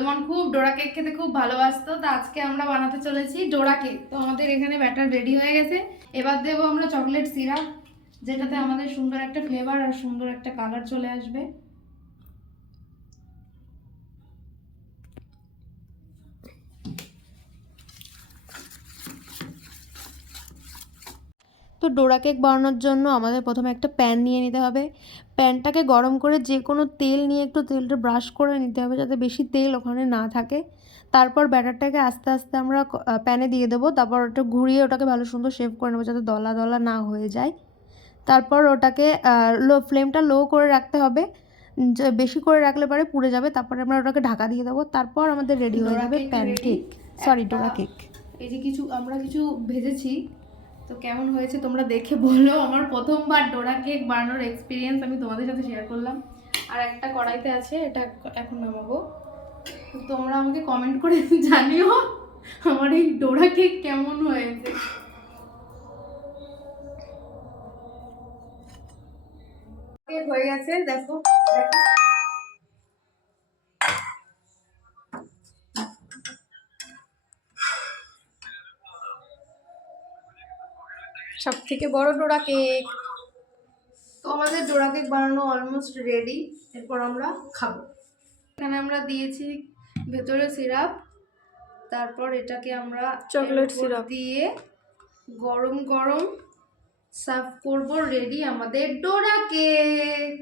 Doraemon খুব ডোরা cake খেতে খুব ভালোবাসতো, তো আজকে আমরা বানাতে চলেছি ডোরা কেক। তো আমাদের এখানে ব্যাটার রেডি হয়ে গেছে। এবার দেবো আমরা চকলেট সিরাপ, যেটাতে আমাদের সুন্দর একটা ফ্লেভার আর সুন্দর একটা কালার চলে আসবে। তো ডোরা কেক বানানোর জন্য আমাদের প্রথমে একটা প্যান নিয়ে নিতে হবে। প্যানটাকে গরম করে যে কোনো তেল নিয়ে একটু তেলটা ব্রাশ করে নিতে হবে, যাতে বেশি তেল ওখানে না থাকে। তারপর ব্যাটারটাকে আস্তে আস্তে আমরা প্যানে দিয়ে দেবো। তারপর ওটা ঘুরিয়ে ওটাকে ভালো সুন্দর শেপ করে নেবো, যাতে দলা দলা না হয়ে যায়। তারপর ওটাকে ফ্লেমটা লো করে রাখতে হবে, বেশি করে রাখলে পরে পুড়ে যাবে। তারপরে আমরা ওটাকে ঢাকা দিয়ে দেবো। তারপর আমাদের রেডি হয়ে যাবে প্যানকেক, সরি ডোরা কেক। এই যে আমরা কিছু ভেজেছি, তো কেমন হয়েছে তোমরা দেখে বলো। আমার প্রথমবার ডোরা কেক বানানোর এক্সপিরিয়েন্স আমি তোমাদের সাথে শেয়ার করলাম। আর একটা কড়াইতে আছে, এটা এখন নামাবো। তোমরা আমাকে কমেন্ট করে জানিও আমার এই ডোরা কেক কেমন হয়েছে। কেক হয়ে গেছে, দেখো সব থেকে বড় ডোরা কেক। তো আমাদের ডোরা কেক বানানো অলমোস্ট রেডি। এরপর আমরা খাবো। এখানে আমরা দিয়েছি ভেতরে সিরাপ, তারপর এটাকে আমরা চকলেট সিরাপ দিয়ে গরম গরম সার্ভ করবো। রেডি আমাদের ডোরা কেক।